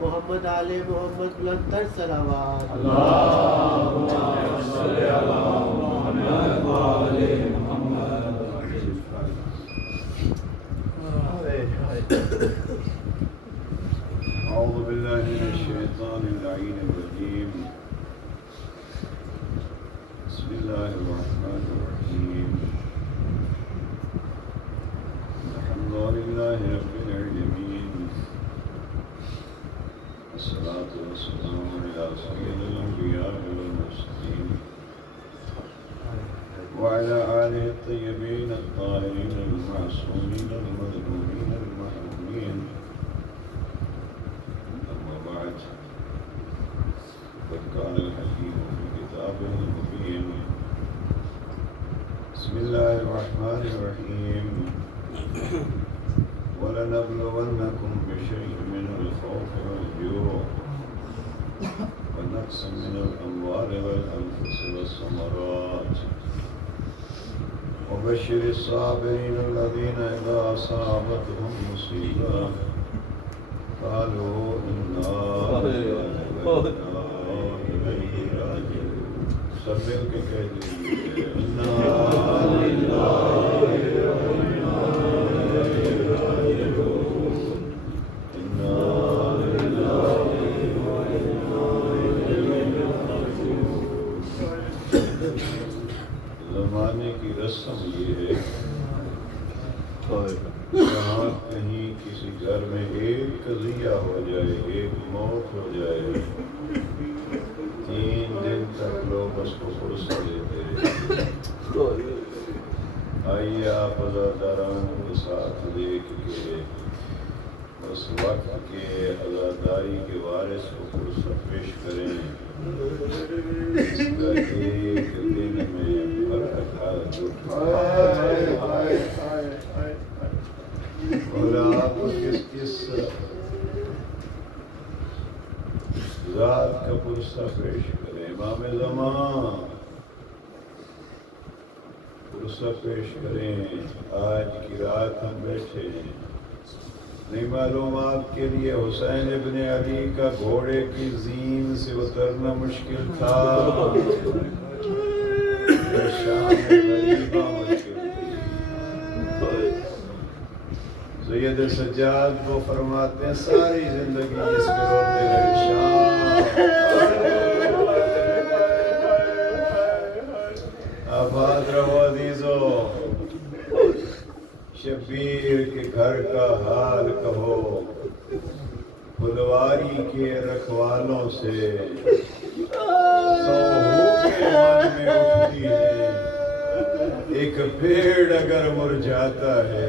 محمد آل محمد بلند تر صلوات اللهم صل علی محمد وآل محمد. أعوذ بالله من الشيطان اللعين الرجيم. بسم الله الرحمن الرحيم. الحمد لله رب العالمين، والصلاة والسلام على سيد الأنبياء والمرسلين وعلى آله الطيبين الطاهرين المعصومين المظلومين المحرومين. أما بعد، قد قال الحكيم في كتابه المبين. بسم الله الرحمن الرحيم. ولنبلونكم بشيء من الخوف والجوع ونقص من الأموال والأنفس والثمرات وبشر الصابرين الذين إذا أصابتهم مصيبة قالوا إنا إليه راجعون. سب مل کے کہہ دیجیے إنا زمانے کی رسم یہ ہے، جہاں کہیں کسی گھر میں ایک قضیہ ہو جائے، ایک موت ہو جائے، 3 دن تک لوگ اس کو فرصت دیتے ہیں. آئیے آپ عزاداران کے ساتھ دیکھ کے اس وقت کے عزاداری کے وارث کو فرصت پیش کریں. اس کا ایک دن میں برکات اور آپ کس ذات کا پرسہ پیش کریں. امام زمان پرسہ پیش کریں. آج کی رات ہم بیٹھے ہیں، نہیں معلوم آپ کے لیے حسین ابن علی کا گھوڑے کی زین سے اترنا مشکل تھا، شام غریبہ مشکل تھی. سید سجاد کو فرماتے ہیں ساری زندگی جس میں روتے رہے شام. آباد رہو عزیزو، شبیر کے گھر کا حال کہو، پھلواری کے رکھوالوں سے من میں اٹھتی ہے. ایک پیڑ اگر مرجھاتا ہے،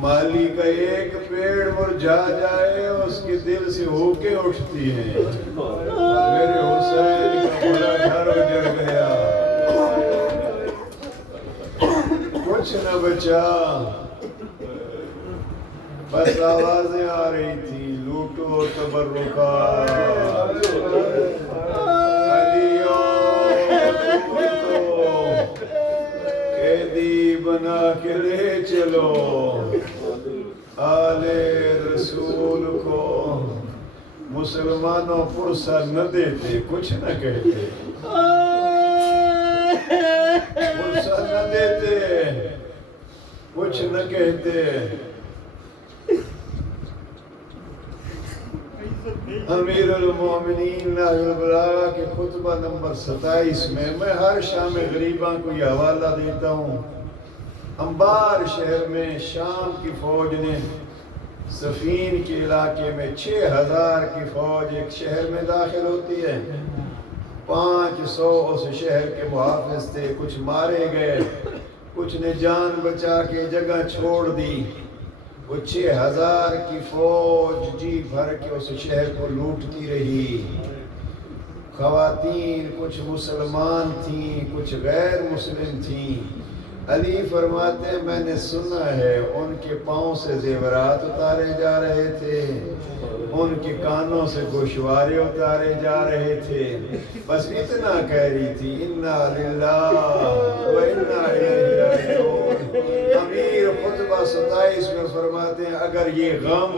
مالی کا ایک پیڑ مرجھا جائے، اس کے دل سے ہوکے اٹھتی ہیں. میرے حسین کا بڑا گھر اجڑ گیا، کچھ نہ بچا، بس آوازیں آ رہی تھی لوٹو تبرکات، علیو قیدی بنا کے لے چلو. آل رسول کو مسلمانوں پرسہ نہ دیتے، کچھ نہ کہتے، پرسہ نہ دیتے، کچھ نہ کہتے. امیر المومنین نہج البلاغہ کے خطبہ نمبر 27 میں ہر شام غریباں کو یہ حوالہ دیتا ہوں. انبار شہر میں شام کی فوج نے صفین کے علاقے میں 6000 کی فوج ایک شہر میں داخل ہوتی ہے. 500 اس شہر کے محافظ تھے، کچھ مارے گئے، کچھ نے جان بچا کے جگہ چھوڑ دی. وہ 6000 کی فوج جی بھر کے اس شہر کو لوٹتی رہی. خواتین کچھ مسلمان تھیں، کچھ غیر مسلم تھیں. علی فرماتے ہیں میں نے سنا ہے ان کے پاؤں سے زیورات اتارے جا رہے تھے، ان کے کانوں سے گوشوارے اتارے جا رہے تھے. بس اتنا کہہ رہی تھی انا للہ و انا الیہ راجعون. امیر خطبہ 27 میں فرماتے ہیں اگر یہ غم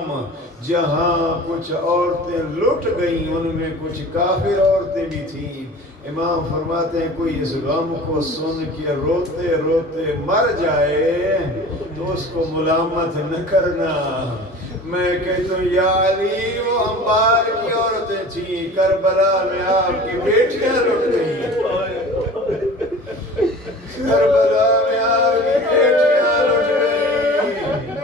جہاں کچھ عورتیں لٹ گئیں ان میں کچھ کافر عورتیں بھی تھیں، امام فرماتے ہیں کوئی اس غم کو سن کے روتے روتے مر جائے تو اس کو ملامت نہ کرنا۔ میں کہتا ہوں یا علی وہ انبار کی عورتیں تھیں، کربلا میں آپ کی بیٹیاں لٹ گئیں، کربلا میں آپ کی بیٹیاں لٹ گئیں۔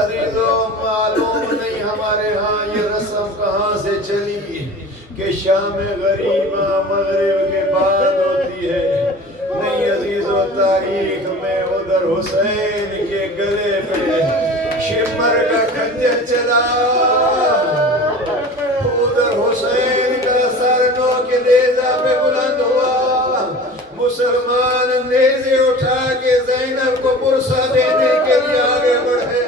عزیزوں معلوم نہیں ہمارے ہاں یہ رسم کہاں سے چلی کہ شام غریبہ مغرب کے بعد ہوتی ہے۔ نہیں عزیزوں تاریخ میں ادھر حسین کے گلے پہ شمر کا خنجر چلا، ادھر حسین کا سر نو کے نیزہ پہ بلند ہوا، مسلمان نیزے اٹھا کے زینب کو پرسہ دینے کے لیے آگے بڑھے،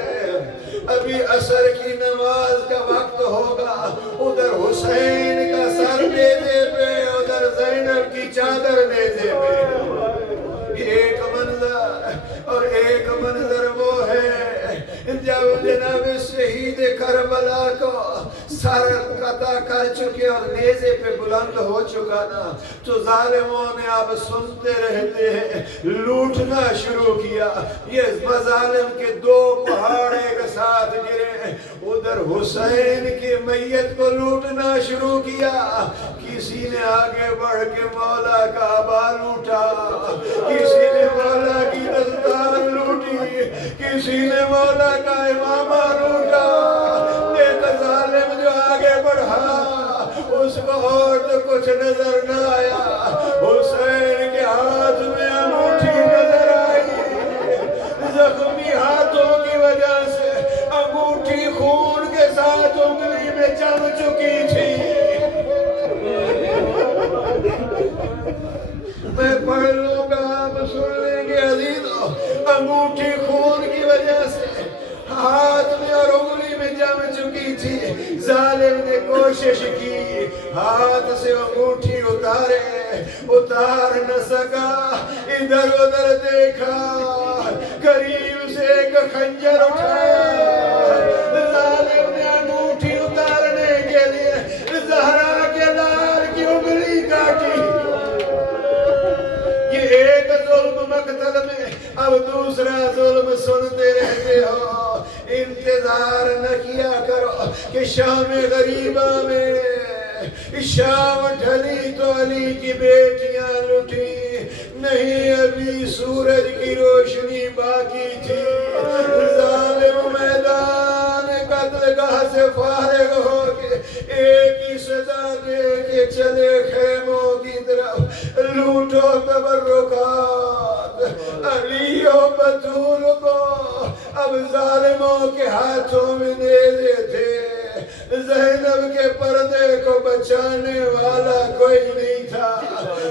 ابھی عصر کی نماز کا وقت ہوگا، ادھر حسین کا سر نیزے پہ ادھر زینب کی چادر نیزے پہ۔ ایک منظر اور ایک منظر وہ ہے جب جناب شہید کربلا کو سر قطع کر چکے اور نیزے پہ بلند ہو چکا نا تو ظالموں نے اب سنتے رہتے ہیں لوٹنا شروع کیا۔ یہ مظالم کے دو پہاڑ ایک ساتھ گرے، ادھر حسین کی میت کو لوٹنا شروع کیا، کسی نے آگے بڑھ کے مولا کا عبا لوٹا، کسی نے مولا کی دستار لوٹی، کسی نے مولا کا امامہ لوٹا۔ ایک ظالم جو آگے بڑھا اس کو اور تو کچھ نظر نہ آیا، حسین کے ہاتھ میں انگوٹھی نظر آئی، زخمی ہاتھوں کی وجہ سے انگوٹھی خون کے ساتھ انگلی میں جم چکی تھی۔ میں پڑھ لوں گا آپ سن لیں گے عزیزوں، انگوٹھی خون کی وجہ سے ہاتھ میں اور انگلی میں جم چکی تھی، ظالم نے کوشش کی ہاتھ سے انگوٹھی اتار نہ سکا، ادھر ادھر دیکھا، قریب سے ایک خنجر اٹھایا، ظالم نے انگوٹھی اتارنے کے لیے زہرا کے لال کی انگلی کاٹی۔ یہ ایک ظلم مقتل میں اب دوسرا ظلم سنتے رہتے ہو، انتظار نہ کیا کرو کہ شام غریبہ میں شام ڈھلی تو علی کی بیٹیاں لٹی، نہیں ابھی سورج کی روشنی باقی تھی۔ ظالم میدان قتل گاہ سے فارغ ہو کے ایک ہی صدا دے کے چلے خیموں کی طرف، لوٹو تبرکات علی و بطول کو۔ اب ظالموں کے ہاتھوں میں نیزے تھے، زینب کے پردے کو بچانے والا کوئی نہیں تھا۔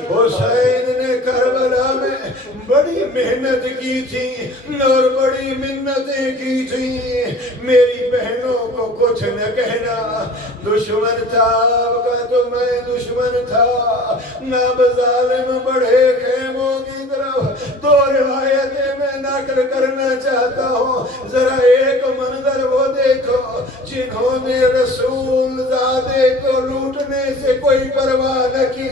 حسین نے کربلا میں بڑی محنت کی تھی اور بڑی منتیں کی تھی، میری بہنوں کو کچھ نہ کہنا، دشمن تھا آپ کا تو میں دشمن تھا، نہ ظالم بڑھے خیموں کی طرف۔ دو روایتیں میں نقل کرنا چاہتا ہوں، ذرا ایک منظر وہ دیکھو، جنہوں نے رسول زادے کو لوٹنے سے کوئی پرواہ نہ کی،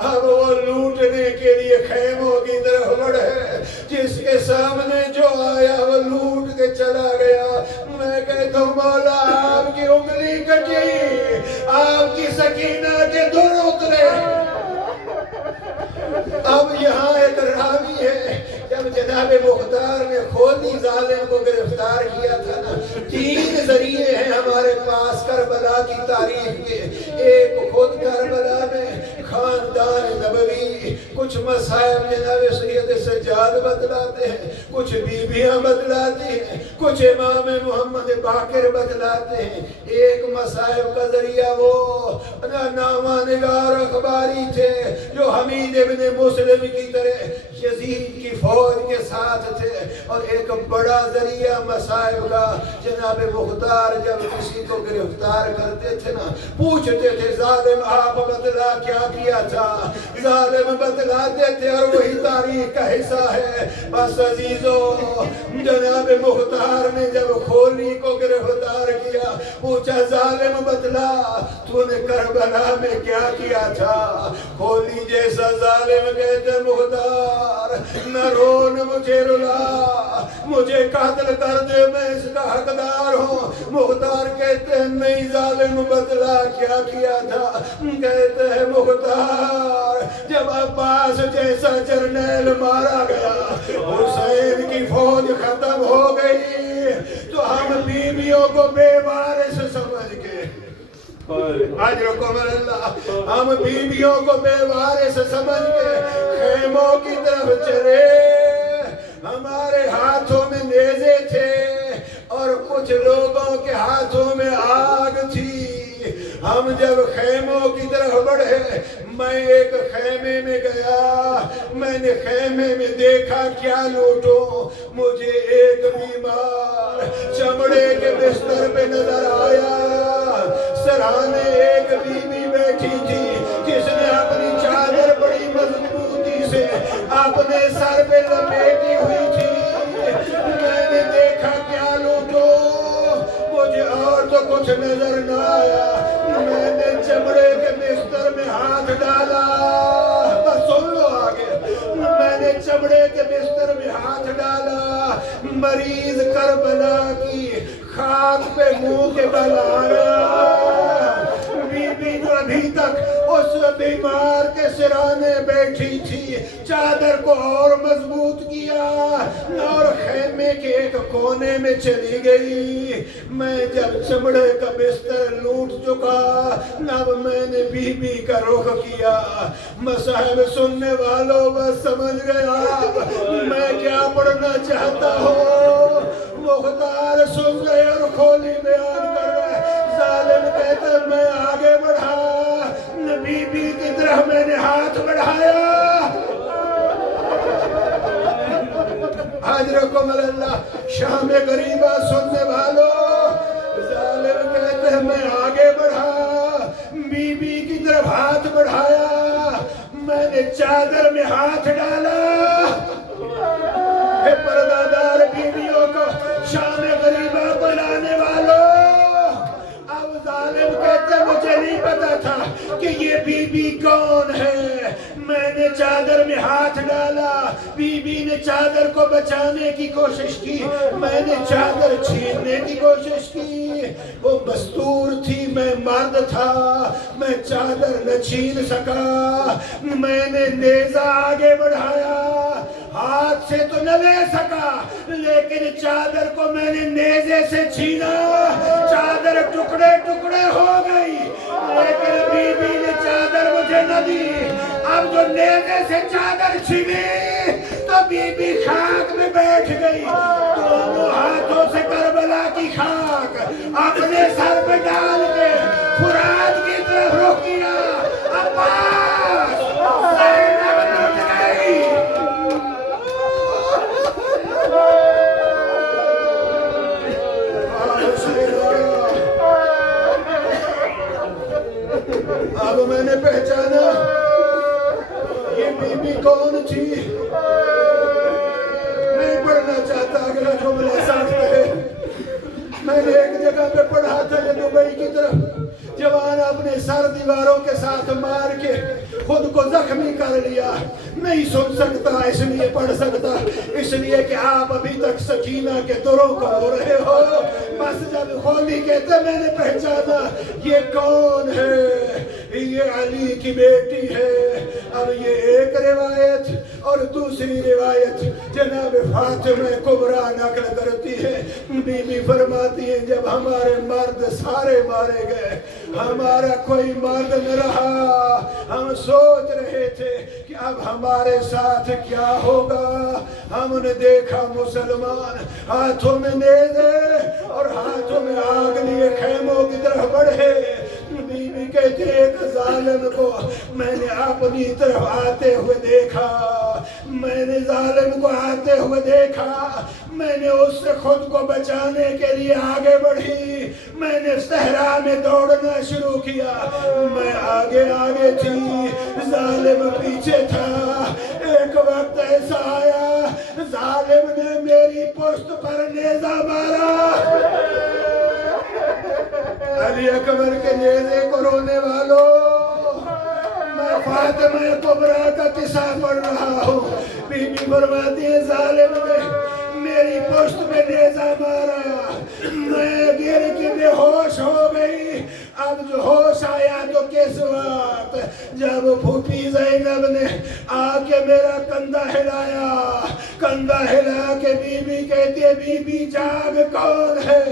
اب وہ لوٹنے کے لیے خیموں کی طرف بڑھے، جس کے سامنے جو آیا وہ لوٹ کے چلا گیا۔ میں کہتا ہوں مولا آپ کی انگلی کٹی، آپ کی سکینہ کے دور اترے۔ اب یہاں ایک راوی ہے، جب جناب مختار نے خودی ظالم کو گرفتار کیا تھا نا، 3 ذریعے ہیں ہمارے پاس کربلا کی تاریخ کے۔ ایک خود کربلا میں خاندان نبوی، کچھ مصائب جناب سید سجاد بتلاتے ہیں، کچھ بیویاں بتلاتی ہیں، کچھ امام محمد باقر بتلاتے ہیں۔ ایک مصائب کا ذریعہ وہ نامہ نگار اخباری تھے جو حمید ابن مسلم کی طرح یزید کی فوج کے ساتھ تھے، اور ایک بڑا ذریعہ مصائب کا جناب مختار جب کسی کو گرفتار کرتے تھے نا، پوچھتے تھے ظالم آپ بتلا کیا کیا تھا، ظالم بتلا جاتے تھے اور وہی تاریخ کا حصہ ہے. بس عزیزو جناب مختار نے جب کھولی کو گرفتار کیا پوچھا ظالم بتلا تو نے کربلا میں کیا کیا تھا؟ کھولی جیسا ظالم کہتے مختار نہ رو نہ مجھے رلا مجھے قتل کر دے میں اس کا حقدار ہوں. مختار کہتے ہیں نہیں ظالم بتلا کیا کیا تھا؟ کہتے ہیں مختار جب عباس جیسا جرنیل مارا گیا حسین کی فوج ختم ہو گئی تو ہم بیویوں کو بے وارث سمجھ کے اجرکم اللہ ہم بیویوں کو بے وارث سمجھ کے خیموں کی طرف چلے. ہمارے ہاتھوں میں نیزے تھے اور کچھ لوگوں کے ہاتھوں میں آگ تھی. ہم جب خیموں کی طرف بڑھے میں ایک خیمے میں گیا میں نے خیمے میں دیکھا کیا لوٹوں مجھے ایک بیمار چمڑے کے بستر پہ نظر آیا. سرانے ایک بیوی بیٹھی تھی جس نے اپنی چادر بڑی مضبوطی سے اپنے سر پہ لپیٹی ہوئی تھی. میں نے دیکھا کیا لوٹو مجھے اور تو کچھ نظر نہ آیا. میں نے چمڑے کے بستر میں ہاتھ ڈالا. بس سن لو آگے. میں نے چمڑے کے بستر میں ہاتھ ڈالا مریض کربلا کی خاک پہ منہ کے بل آیا. بی بی جو ابھی تک اس بیمار کے سرانے بیٹھی تھی چادر کو اور مضبوط کیا اور خیمے کے ایک کونے میں چلی گئی. میں جب چمڑے کا بستر لوٹ چکا اب میں نے بی بی کا رخ کیا. مصاحب سننے والوں بس سمجھ گیا میں کیا پڑھنا چاہتا ہوں. مختار سن گئے اور کھولی بیان کر رہے. ظالم کہتا میں آگے بڑھا بی بی کی طرف میں نے ہاتھ بڑھایا. حضرکم اللہ شام غریبہ سننے والوں ظالم کہتے ہیں میں آگے بڑھا بی بی کی طرف ہاتھ بڑھایا. میں نے چادر میں ہاتھ ڈالا. پردہ دار بیویوں کو شام غریبہ کو لانے والوں اب ظالم کہتے مجھے نہیں پتا تھا کہ یہ بی بی کون ہے. میں نے چادر میں ہاتھ ڈالا. بی بی نے چادر کو بچانے کی کوشش کی. میں نے چادر چھیننے کی کوشش کی. وہ مستور تھی میں مرد تھا میں چادر نہ چھین سکا. میں نے نیزہ آگے بڑھایا ہاتھ سے تو نہ لے سکا لیکن چادر کو میں نے نیزے سے چھینا. چادر ٹکڑے ٹکڑے ہو گئی لیکن بی بی نے چادر مجھے نہ دی. اب جو نیزے سے چادر چھینی تو بی بی خاک میں بیٹھ گئی. دونوں ہاتھوں سے کربلا کی خاک اپنے سر پہ ڈال کے فرات کی طرف رخ کیا. عباس زینب لٹ گئی. اب میں نے پہچانا یہ بی بی کون تھی. نہیں پڑھنا چاہتا اگلا جملہ سخت ہے. میں نے ایک جگہ پہ پڑھا تھا یہ دبئی کی طرف جوان اپنے سر دیواروں کے ساتھ مار کے خود کو زخمی کر لیا. نہیں سن سکتا اس لیے پڑھ سکتا اس لیے کہ آپ ابھی تک سکینہ کے دروں کو ہو رہے ہو. بس جب کھولی کہتے میں نے پہچانا یہ کون ہے یہ علی کی بیٹی ہے. اب یہ ایک روایت اور دوسری روایت جناب فاطمہ کبریٰ نقل کرتی ہے. بی بی فرماتی ہے جب ہمارے مرد سارے مارے گئے ہمارا کوئی مرد نہ رہا. ہم سوچ رہے تھے کہ اب ہمارے ساتھ کیا ہوگا. ہم نے دیکھا مسلمان ہاتھوں میں نیزے اور ہاتھوں میں آگ لیے خیموں کی طرف بڑھے. بی بی کہتے ایک ظالم کو میں نے اپنی طرف آتے ہوئے دیکھا. میں نے ظالم کو آتے ہوئے دیکھا. میں نے اس سے خود کو بچانے کے لیے آگے بڑھی. میں نے صحرا میں دوڑنا شروع کیا، میں آگے آگے تھی، ظالم پیچھے تھا۔ ایک وقت ایسا آیا ظالم نے میری پشت پر نیزہ مارا۔ علی اکبر کے نیزے کو رونے والوں، میں فاطمہ کبریٰ کا قصہ پڑھ رہا ہوں۔ بی بی فرماتی ہے ظالم نے میری پشت میں نیزہ مارا، میں گر کے بے ہوش ہو گئی۔ اب جو ہوش آیا تو کس وقت جب پھوپھی زینب نے آ کے میرا کندھا ہلایا، کندھا ہلا کے بی بی کہتی ہے بی بی جاگ کون ہے؟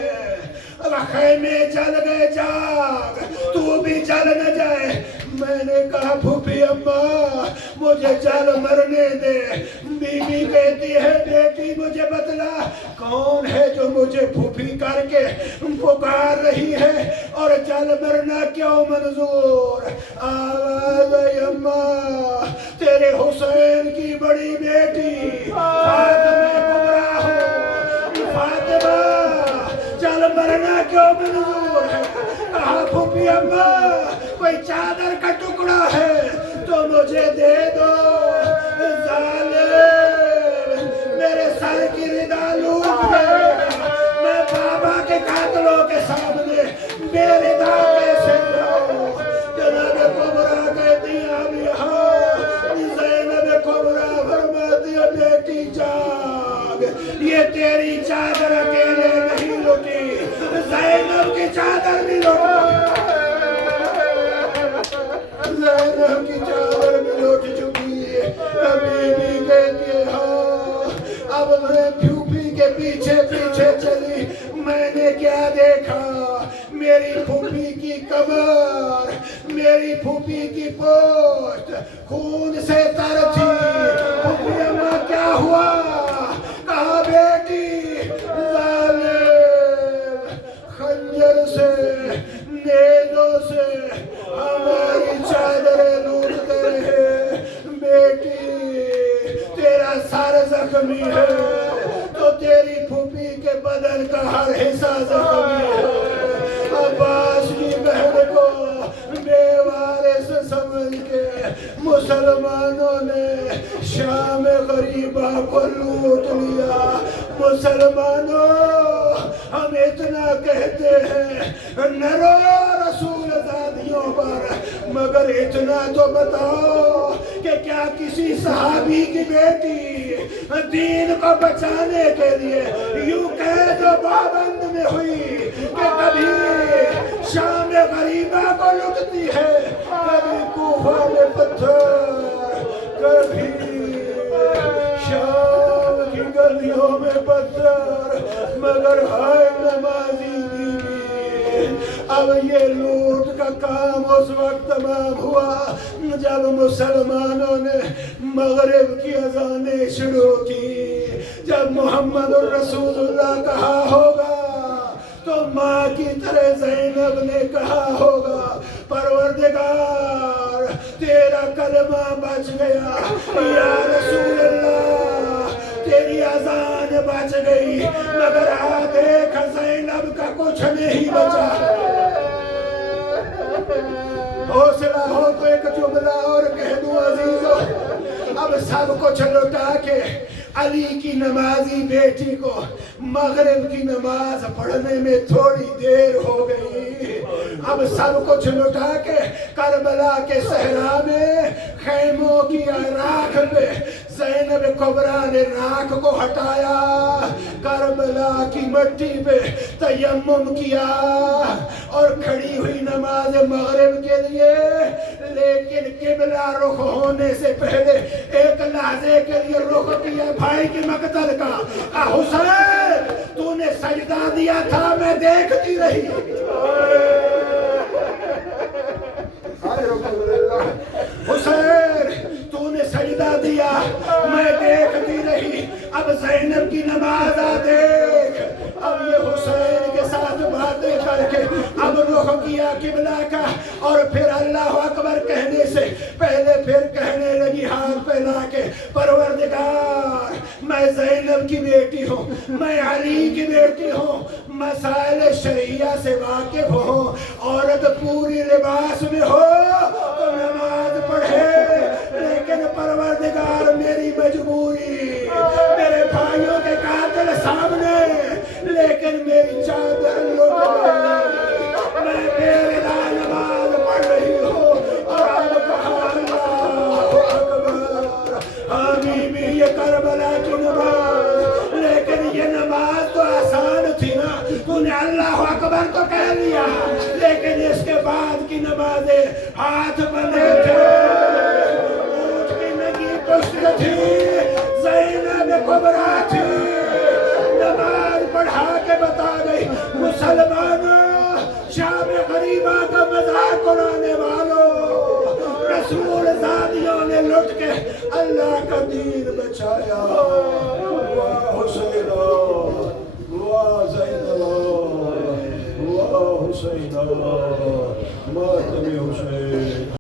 خیمے جل گئے جاگ، تو بھی جل نہ جائے۔ میں نے کہا پھوپھی اماں مجھے جل مرنے دے۔ بی بی کہتی ہے بیٹی مجھے بتلا کون ہے جو مجھے پھوپھی کر کے پکار رہی ہے اور جل مرنا کیوں منظور؟ آواز آئی اماں تیرے حسین کی بڑی بیٹی فاطمہ کبریٰ ہو، فاطمہ جل مرنا کیوں منظور ہے؟ کہا پھوپھی اماں کوئی چادر کا ٹکڑا ہے تو مجھے دے دو۔ ظالم میرے سر کی ردا لوٹ گئے، میں بابا کے قاتلوں کے سامنے بے ردا کیسے جاؤں؟ جناب کبریٰ کہتی ہیں اب یہاں زینب کبریٰ فرماتی ہے بیٹی جاگ، یہ تیری چادر اکیلے نہیں لٹی، زینب کی چادر بھی لٹ گئی، زینب کی چادر بھی لٹ چکی ہے۔ بی بی کہتی ہے ہاں اب میں پھوپھی کے پیچھے پیچھے چلی، میں نے کیا دیکھا؟ میری پھوپھی کی کمر، میری پھوپھی کی پشت خون سے تر تھی۔ پھوپھی اماں کیا ہوا؟ کہا بیٹی ظالم خنجر سے نیزوں سے ہماری چادریں لوٹتے ہیں۔ بیٹی تیرا سر زخمی ہے تو تیری پھوپھی کے بدن کا ہر حصہ زخمی ہے۔ عباس کی بہن کو بے وارث سمجھ کے مسلمانوں نے شام غریبہ کو لوٹ لیا۔ مسلمانوں ہم اتنا کہتے ہیں نہ رو رسول زادیوں پر، مگر اتنا تو بتاؤ کہ کیا کسی صحابی کی بیٹی دین کو بچانے کے لیے یوں قید و پابند میں ہوئی کہ کبھی شام غریبہ کو لٹتی ہے، کبھی کوفہ میں پتھر، کبھی شام کی گلیوں میں پتھر، مگر ہائے نمازی بی بی۔ اب یہ لوٹ کا کام اس وقت تمام ہوا جب مسلمانوں نے مغرب کی اذانیں شروع کی۔ جب محمد الرسول اللہ کہا ہوگا تو ماں کی طرح زینب نے کہا ہوگا پروردگار تیرا کلمہ بچ گیا، یا رسول اللہ تیری اذان بچ گئی، مگر دیکھ زینب کا کچھ نہیں بچا۔ حوصلہ ہو تو ایک جملہ اور کہہ دوں عزیزو، اب سب کچھ لٹا کے علی کی نمازی بیٹی کو مغرب کی نماز پڑھنے میں تھوڑی دیر ہو گئی۔ اب سب کچھ لٹا کے کربلا کے صحرا میں خیموں کی راکھ پہ زینب کبریٰ نے راکھ کو ہٹایا، کربلا کی مٹی پہ تیمم کیا اور کھڑی ہوئی نماز مغرب کے لیے، لیکن قبلہ رخ ہونے سے پہلے ایک لحظے کے لیے رخ کیا بھائی کی مقتل کا۔ حسین تو نے سجدہ دیا تھا میں دیکھتی رہی، حسین تو نے سجدہ دیا میں دیکھتی رہی، اب زینب کی نماز آ دیکھ۔ اب یہ حسین کے ساتھ باتیں کر کے اب رخ کیا قبلہ کا، اور پھر اللہ اکبر کہنے سے پہلے پھر کہنے لگی ہاتھ پھیلا کے پروردگار میں زینب کی بیٹی ہوں، میں علی کی بیٹی ہوں، مسائل شریعہ سے پاس میں ہو تو نماز پڑھے، لیکن پروردگار میری مجبوری، میرے بھائیوں کے قاتل سامنے، لیکن میری چادر لٹ گئی، میں بے ودا نماز پڑھ رہی ہوں اور اب کہا اللہ اکبر، آمین بھی یہ کربلا کی نماز، لیکن یہ نماز تو آسان تھی نا، تو نے اللہ اکبر تو کہہ لیا، لیکن اس کے بعد کی نمازیں ہاتھ بندے تھے، اونٹ کی نگی پشت تھی، زینب کبریٰ تھی، نماز پڑھا کے بتا گئی مسلمانوں، شام غریبہ کا مذاق اڑانے والوں، رسول زادیوں نے لٹ کے اللہ کا دین بچایا، واہ حسین واہ زینب واہ حسین